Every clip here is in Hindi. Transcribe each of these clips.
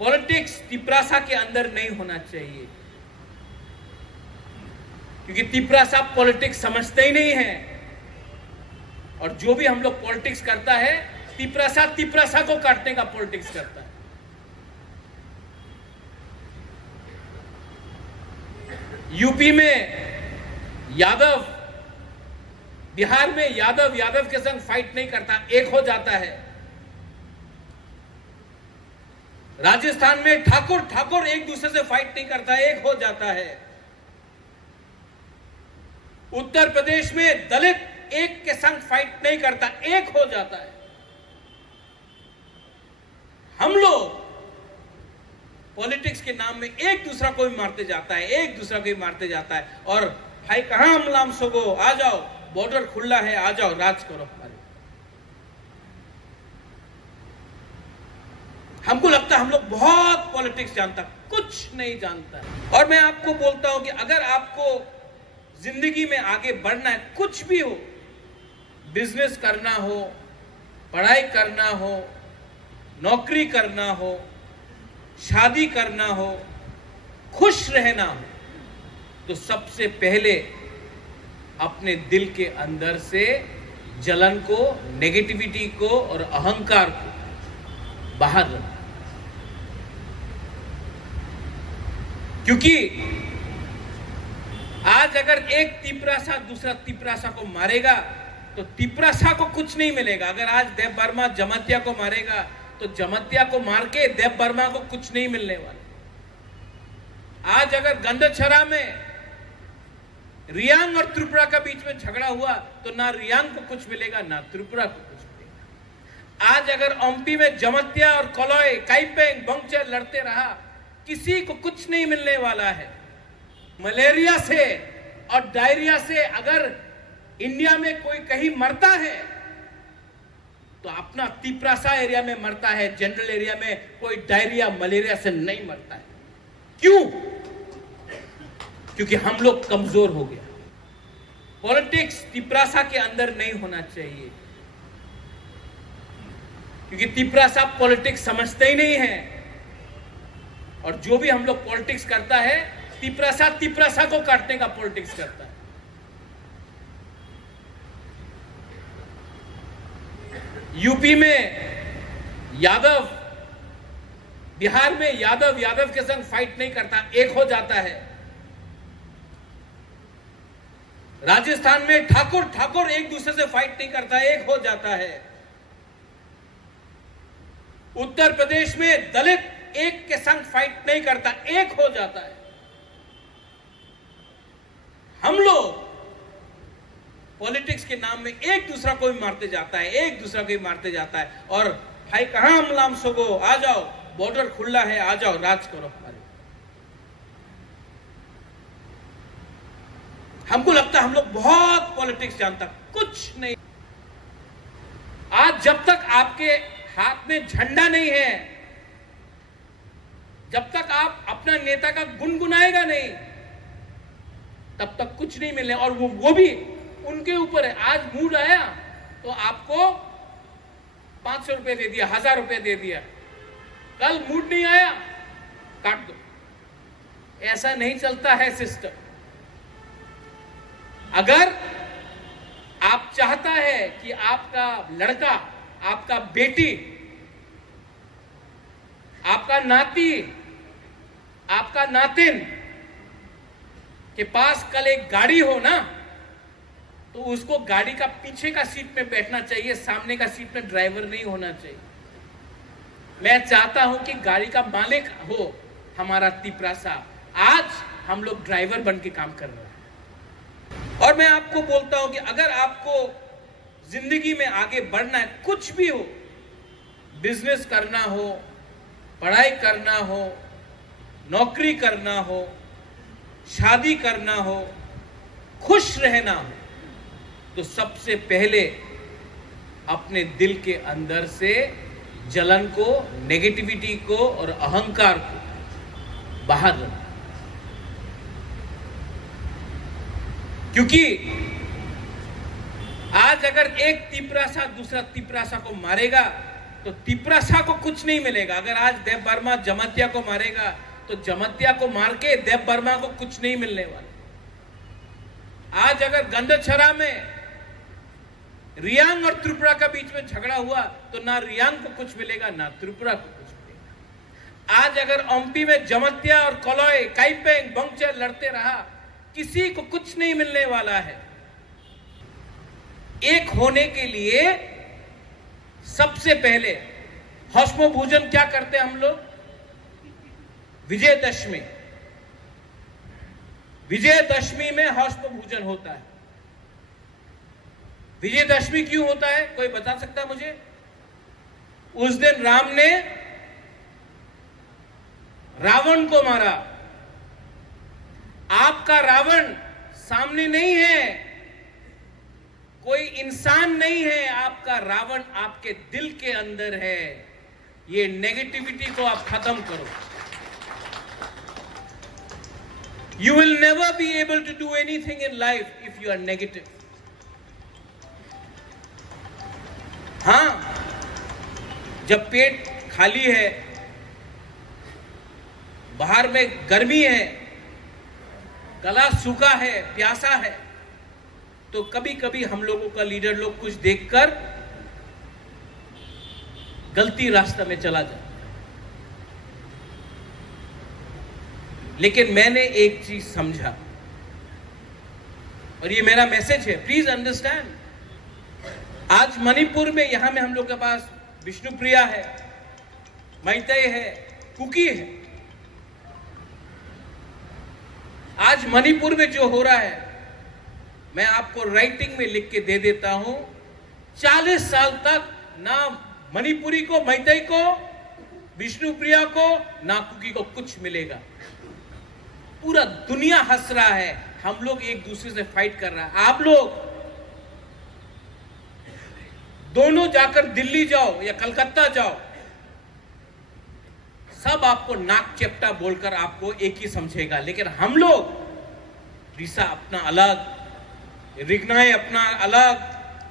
पॉलिटिक्स तिपरासा के अंदर नहीं होना चाहिए, क्योंकि तिपरासा पॉलिटिक्स समझते ही नहीं है। और जो भी हम लोग पॉलिटिक्स करता है, तिपरासा तिपरासा को काटने का पॉलिटिक्स करता है। यूपी में यादव, बिहार में यादव यादव के संग फाइट नहीं करता, एक हो जाता है। राजस्थान में ठाकुर ठाकुर एक दूसरे से फाइट नहीं करता, एक हो जाता है। उत्तर प्रदेश में दलित एक के संग फाइट नहीं करता, एक हो जाता है। हम लोग पॉलिटिक्स के नाम में एक दूसरा को भी मारते जाता है, एक दूसरा को भी मारते जाता है। और भाई कहां हमलाम सोगो, आ जाओ, बॉर्डर खुला है, आ जाओ, राज करो हमारे। हमको लगता है हम लोग बहुत पॉलिटिक्स जानता, कुछ नहीं जानता है। और मैं आपको बोलता हूं कि अगर आपको जिंदगी में आगे बढ़ना है, कुछ भी हो, बिजनेस करना हो, पढ़ाई करना हो, नौकरी करना हो, शादी करना हो, खुश रहना हो, तो सबसे पहले अपने दिल के अंदर से जलन को, नेगेटिविटी को और अहंकार को बाहर रखो। क्योंकि आज अगर एक तिपरासा दूसरा तिपरासा को मारेगा तो तिपरासा को कुछ नहीं मिलेगा। अगर आज देव वर्मा जमातिया को मारेगा तो जमातिया को मार के देव वर्मा को कुछ नहीं मिलने वाला। आज अगर गंडछरा में रियांग और त्रिपुरा के बीच में झगड़ा हुआ तो ना रियांग को कुछ मिलेगा, ना त्रिपुरा को कुछ मिलेगा। आज अगर ओम्पी में जमातिया और कलॉय, काइपेंग, बंगचर लड़ते रहा, किसी को कुछ नहीं मिलने वाला है। मलेरिया से और डायरिया से अगर इंडिया में कोई कहीं मरता है तो अपना तिपरासा एरिया में मरता है, जनरल एरिया में कोई डायरिया मलेरिया से नहीं मरता है। क्यों? क्योंकि हम लोग कमजोर हो गया। पॉलिटिक्स तिपरासा के अंदर नहीं होना चाहिए, क्योंकि तिपरासा पॉलिटिक्स समझते ही नहीं है। और जो भी हम लोग पॉलिटिक्स करता है, तिपरासा तिपरासा को काटने का पॉलिटिक्स करता है। यूपी में यादव, बिहार में यादव यादव के संग फाइट नहीं करता, एक हो जाता है। राजस्थान में ठाकुर ठाकुर एक दूसरे से फाइट नहीं करता, एक हो जाता है। उत्तर प्रदेश में दलित एक के संग फाइट नहीं करता, एक हो जाता है। हम लोग पॉलिटिक्स के नाम में एक दूसरा को भी मारते जाता है, एक दूसरा को भी मारते जाता है। और भाई कहां हमलाम सोगो, आ जाओ, बॉर्डर खुला है, आ जाओ, राज करो हमारे। हमको लगता है हम लोग बहुत पॉलिटिक्स जानता, कुछ नहीं। आज जब तक आपके हाथ में झंडा नहीं है, जब तक आप अपना नेता का गुनगुनाएगा नहीं, तब तक कुछ नहीं मिलने। और वो भी उनके ऊपर है। आज मूड आया तो आपको 500 रुपए दे दिया, 1000 रुपए दे दिया। कल मूड नहीं आया, काट दो। ऐसा नहीं चलता है सिस्टम। अगर आप चाहता है कि आपका लड़का, आपका बेटी, आपका नाती, आपका नातिन के पास कल एक गाड़ी हो ना, तो उसको गाड़ी का पीछे का सीट में बैठना चाहिए, सामने का सीट में ड्राइवर नहीं होना चाहिए। मैं चाहता हूं कि गाड़ी का मालिक हो हमारा तिपरासा। आज हम लोग ड्राइवर बन के काम कर रहे हैं। और मैं आपको बोलता हूं कि अगर आपको जिंदगी में आगे बढ़ना है, कुछ भी हो, बिजनेस करना हो, पढ़ाई करना हो, नौकरी करना हो, शादी करना हो, खुश रहना हो, तो सबसे पहले अपने दिल के अंदर से जलन को, नेगेटिविटी को और अहंकार को बाहर रखो। क्योंकि आज अगर एक तिपरासा दूसरा तिपरासा को मारेगा तो तिपरासा को कुछ नहीं मिलेगा। अगर आज देव वर्मा जमातिया को मारेगा तो जमातिया को मार के देव वर्मा को कुछ नहीं मिलने वाला। आज अगर गंडछरा में रियांग और त्रिपुरा का बीच में झगड़ा हुआ तो ना रियांग को कुछ मिलेगा ना त्रिपुरा को कुछ मिलेगा। आज अगर ओम्पी में जमातिया और कलोय, काइपेंग, बंगचर लड़ते रहा, किसी को कुछ नहीं मिलने वाला है। एक होने के लिए सबसे पहले हौष्म भोजन क्या करते हैं हम लोग? विजयदशमी। विजयदशमी में हौष्म भोजन होता है। विजयदशमी क्यों होता है, कोई बता सकता है मुझे? उस दिन राम ने रावण को मारा। आपका रावण सामने नहीं है, कोई इंसान नहीं है, आपका रावण आपके दिल के अंदर है। ये नेगेटिविटी को आप खत्म करो। You will never be able to do anything in life if you are negative. हाँ, जब पेट खाली है, बाहर में गर्मी है, गला सूखा है, प्यासा है, तो कभी कभी हम लोगों का लीडर लोग कुछ देखकर गलती रास्ता में चला जाए। लेकिन मैंने एक चीज समझा और ये मेरा मैसेज है, प्लीज अंडरस्टैंड। आज मणिपुर में, यहां में हम लोग के पास विष्णुप्रिया है, मैतेई है, कुकी है। आज मणिपुर में जो हो रहा है, मैं आपको राइटिंग में लिख के दे देता हूं। 40 साल तक ना मणिपुरी को, मैतेई को, विष्णुप्रिया को, ना कुकी को कुछ मिलेगा। पूरा दुनिया हंस रहा है, हम लोग एक दूसरे से फाइट कर रहा है। आप लोग दोनों जाकर दिल्ली जाओ या कलकत्ता जाओ, सब आपको नाक चेप्टा बोलकर आपको एक ही समझेगा। लेकिन हम लोग, रीसा अपना अलग, रिग्नाई अपना अलग,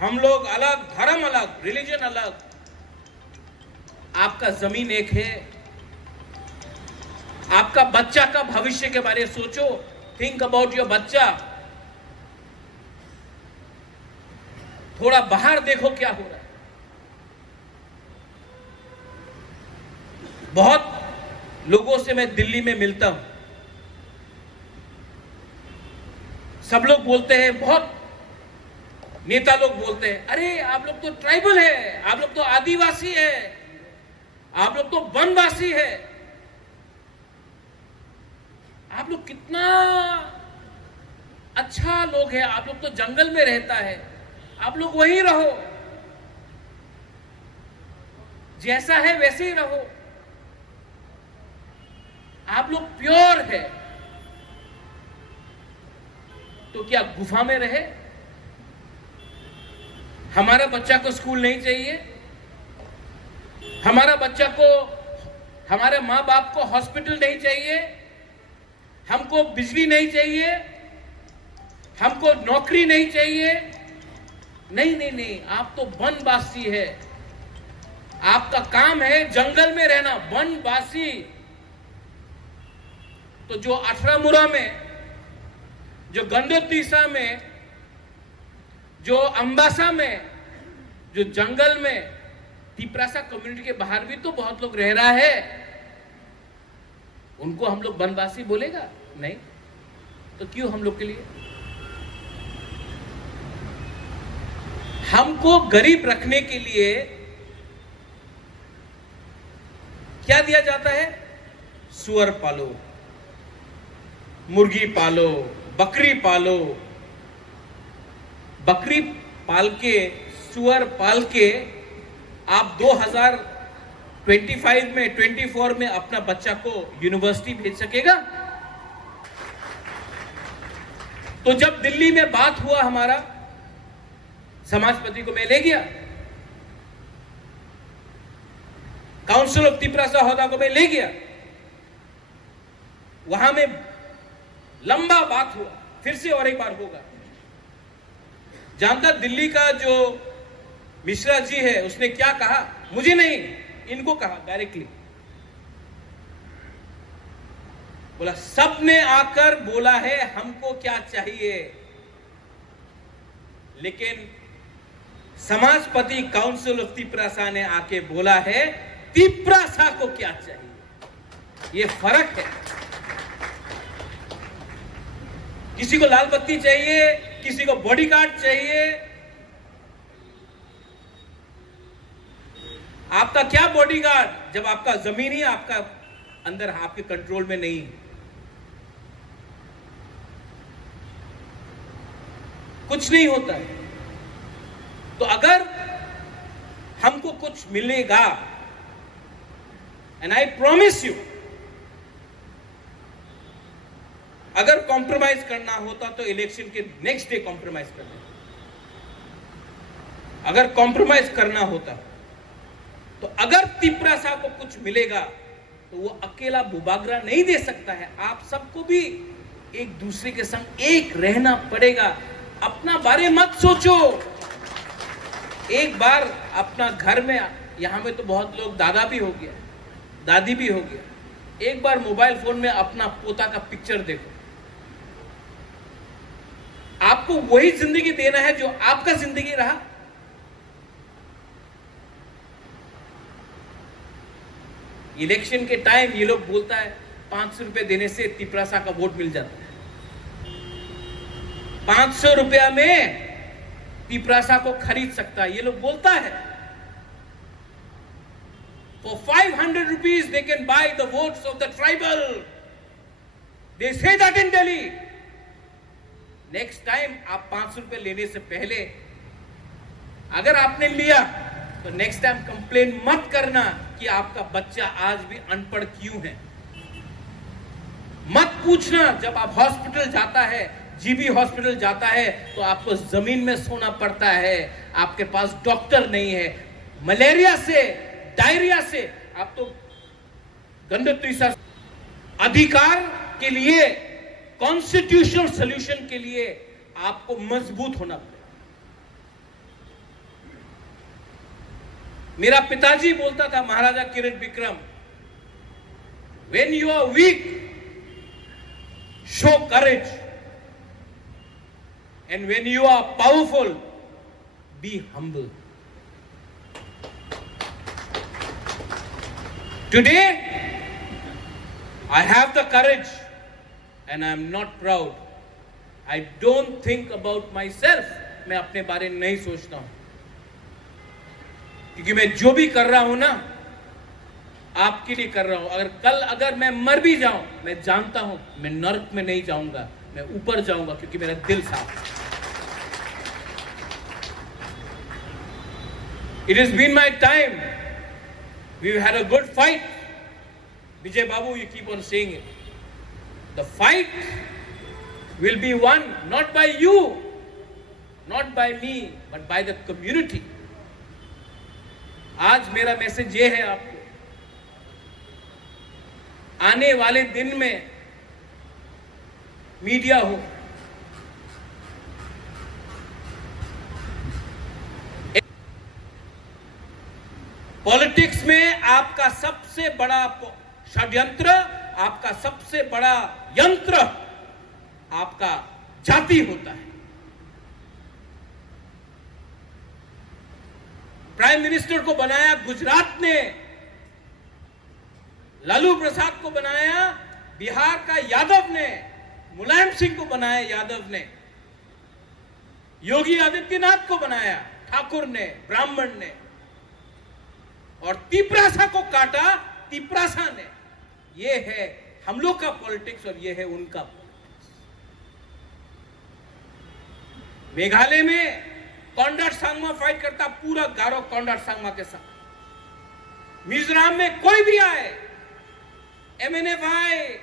हम लोग अलग, धर्म अलग, रिलीजन अलग। आपका जमीन एक है। आपका बच्चा का भविष्य के बारे में सोचो। थिंक अबाउट योर बच्चा। थोड़ा बाहर देखो क्या हो रहा है। बहुत लोगों से मैं दिल्ली में मिलता हूं, सब लोग बोलते हैं, बहुत नेता लोग बोलते हैं, अरे आप लोग तो ट्राइबल है, आप लोग तो आदिवासी है, आप लोग तो वनवासी है, आप लोग कितना अच्छा लोग हैं, आप लोग तो जंगल में रहता है, आप लोग वहीं रहो, जैसा है वैसे ही रहो, आप लोग प्योर है। तो क्या गुफा में रहे? हमारा बच्चा को स्कूल नहीं चाहिए, हमारा बच्चा को, हमारे माँ बाप को हॉस्पिटल नहीं चाहिए, हमको बिजली नहीं चाहिए, हमको नौकरी नहीं चाहिए। नहीं नहीं नहीं, आप तो वनवासी है, आपका काम है जंगल में रहना, वनवासी। तो जो अठरामुरा में, जो गंडोतीसा में, जो अंबासा में, जो जंगल में, तिपरासा कम्युनिटी के बाहर भी तो बहुत लोग रह रहा है, उनको हम लोग वनवासी बोलेगा? नहीं। तो क्यों हम लोग के लिए? हमको गरीब रखने के लिए क्या दिया जाता है? सुअर पालो, मुर्गी पालो, बकरी पालो। बकरी पाल के, सुअर पाल के आप 2025 में, 24 में अपना बच्चा को यूनिवर्सिटी भेज सकेगा? तो जब दिल्ली में बात हुआ, हमारा समाजपति को मैं ले गया, काउंसिल ऑफ तिपरासा होदा को मैं ले गया, वहां में लंबा बात हुआ, फिर से और एक बार होगा। जानता दिल्ली का जो मिश्रा जी है, उसने क्या कहा, मुझे नहीं, इनको कहा डायरेक्टली, बोला सबने आकर बोला है हमको क्या चाहिए, लेकिन समाजपति काउंसिल ऑफ तिपरासा ने आके बोला है तिपरासा को क्या चाहिए। ये फर्क है। किसी को लाल बत्ती चाहिए, किसी को बॉडीगार्ड चाहिए। आपका क्या बॉडीगार्ड जब आपका जमीन ही आपका अंदर आपके कंट्रोल में नहीं। कुछ नहीं होता है। तो अगर हमको कुछ मिलेगा, एंड आई प्रॉमिस यू, अगर कॉम्प्रोमाइज करना होता तो इलेक्शन के नेक्स्ट डे कॉम्प्रोमाइज करना, अगर कॉम्प्रोमाइज करना होता तो अगर तिपरासा को कुछ मिलेगा तो वो अकेला बुबागरा नहीं दे सकता है। आप सबको भी एक दूसरे के संग एक रहना पड़ेगा। अपना बारे मत सोचो। एक बार अपना घर में, यहां में तो बहुत लोग दादा भी हो गया, दादी भी हो गया, एक बार मोबाइल फोन में अपना पोता का पिक्चर देखो। आपको वही जिंदगी देना है जो आपका जिंदगी रहा। इलेक्शन के टाइम ये लोग बोलता है 500 रुपए देने से तिपरासा का वोट मिल जाता है। 500 रुपया में तिपरासा को खरीद सकता है, ये लोग बोलता है। For 500 rupees they can buy the votes of the tribal. They say that in Delhi. Next time आप 500 रुपए लेने से पहले अगर आपने लिया तो नेक्स्ट टाइम कंप्लेन मत करना कि आपका बच्चा आज भी अनपढ़ क्यों है। मत पूछना जब आप हॉस्पिटल जाता है, जीबी हॉस्पिटल जाता है तो आपको जमीन में सोना पड़ता है, आपके पास डॉक्टर नहीं है। मलेरिया से, डायरिया से आप तो गंदतीसा। अधिकार के लिए, कॉन्स्टिट्यूशनल सॉल्यूशन के लिए आपको मजबूत होना पड़ेगा। मेरा पिताजी बोलता था, Maharaja Kiran Vikram, when you are weak show courage, and when you are powerful be humble. Today, I have the courage and I am not proud. I don't think about myself. मैं अपने बारे में नहीं सोचता हूं, क्योंकि मैं जो भी कर रहा हूं ना, आपके लिए कर रहा हूं। अगर मैं मर भी जाऊं, मैं जानता हूं मैं नरक में नहीं जाऊंगा, मैं ऊपर जाऊंगा, क्योंकि मेरा दिल साफ है। It has been my time. We've had a good fight. Vijay Babu, you keep on saying it. The fight will be won not by you, not by me, but by the community. आज मेरा मैसेज ये है आपको, आने वाले दिन में मीडिया हो, पॉलिटिक्स में आपका सबसे बड़ा षड्यंत्र, आपका सबसे बड़ा यंत्र आपका जाति होता है। प्राइम मिनिस्टर को बनाया गुजरात ने, लालू प्रसाद को बनाया बिहार का यादव ने, मुलायम सिंह को बनाया यादव ने, योगी आदित्यनाथ को बनाया ठाकुर ने, ब्राह्मण ने, और तिपरासा को काटा तिपरासा ने। ये है हम लोग का पॉलिटिक्स और ये है उनका पॉलिटिक्स। मेघालय में कॉन्डाट सांगमा फाइट करता, पूरा गारो कॉन्डाट सांगमा के साथ। मिजोरम में कोई भी आए, एमएनएफ आए,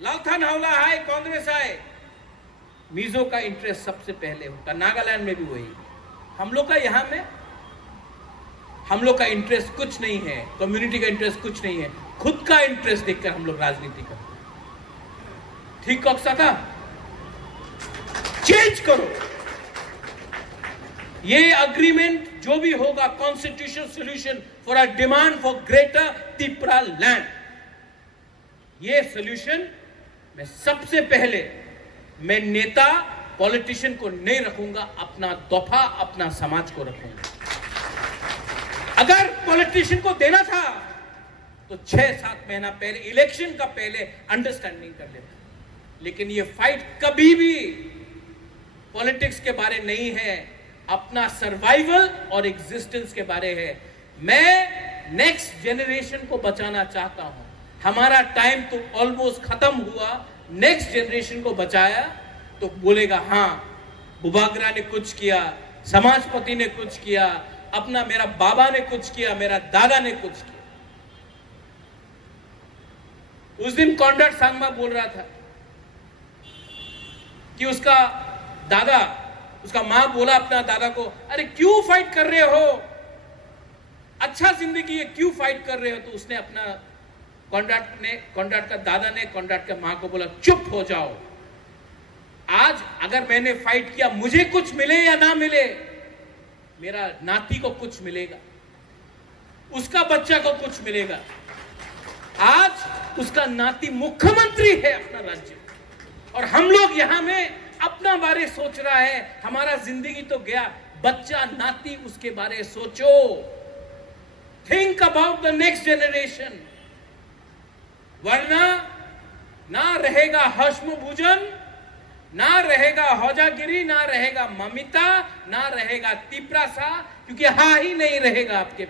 लालथान हावला आए, कांग्रेस आए, मिजो का इंटरेस्ट सबसे पहले होता। नागालैंड में भी वही। हम लोग का यहां में हम लोग का इंटरेस्ट कुछ नहीं है, कम्युनिटी का इंटरेस्ट कुछ नहीं है, खुद का इंटरेस्ट देखकर हम लोग राजनीति करते हैं। ठीक कक्षा का चेंज करो। ये अग्रीमेंट जो भी होगा constitutional solution for a demand for greater Tipra land. ये सॉल्यूशन मैं सबसे पहले मैं नेता पॉलिटिशियन को नहीं रखूंगा, अपना दफा अपना समाज को रखूंगा। अगर पॉलिटिशियन को देना था तो 6-7 महीना पहले, इलेक्शन का पहले अंडरस्टैंडिंग कर लेता, लेकिन ये फाइट कभी भी पॉलिटिक्स के बारे नहीं है, अपना सर्वाइवल और एग्जिस्टेंस के बारे है। मैं नेक्स्ट जनरेशन को बचाना चाहता हूं। हमारा टाइम तो ऑलमोस्ट खत्म हुआ, नेक्स्ट जनरेशन को बचाया तो बोलेगा हाँ बुबागरा ने कुछ किया, समाजपति ने कुछ किया, अपना मेरा बाबा ने कुछ किया, मेरा दादा ने कुछ किया। उस दिन कॉन्राड सांगमा बोल रहा था कि उसका दादा, उसका मां बोला अपना दादा को, अरे क्यों फाइट कर रहे हो, अच्छा जिंदगी है, क्यों फाइट कर रहे हो। तो उसने अपना कॉन्राड का दादा ने कॉन्राड के मां को बोला चुप हो जाओ, आज अगर मैंने फाइट किया मुझे कुछ मिले या ना मिले, मेरा नाती को कुछ मिलेगा, उसका बच्चा को कुछ मिलेगा। आज उसका नाती मुख्यमंत्री है अपना राज्य, और हम लोग यहां में अपना बारे सोच रहा है, हमारा जिंदगी तो गया, बच्चा नाती उसके बारे सोचो। Think about the next generation, वरना ना रहेगा हश्म भूजन, ना रहेगा हौजागिरी, ना रहेगा ममिता, ना रहेगा तिपरा सा, क्योंकि हा ही नहीं रहेगा आपके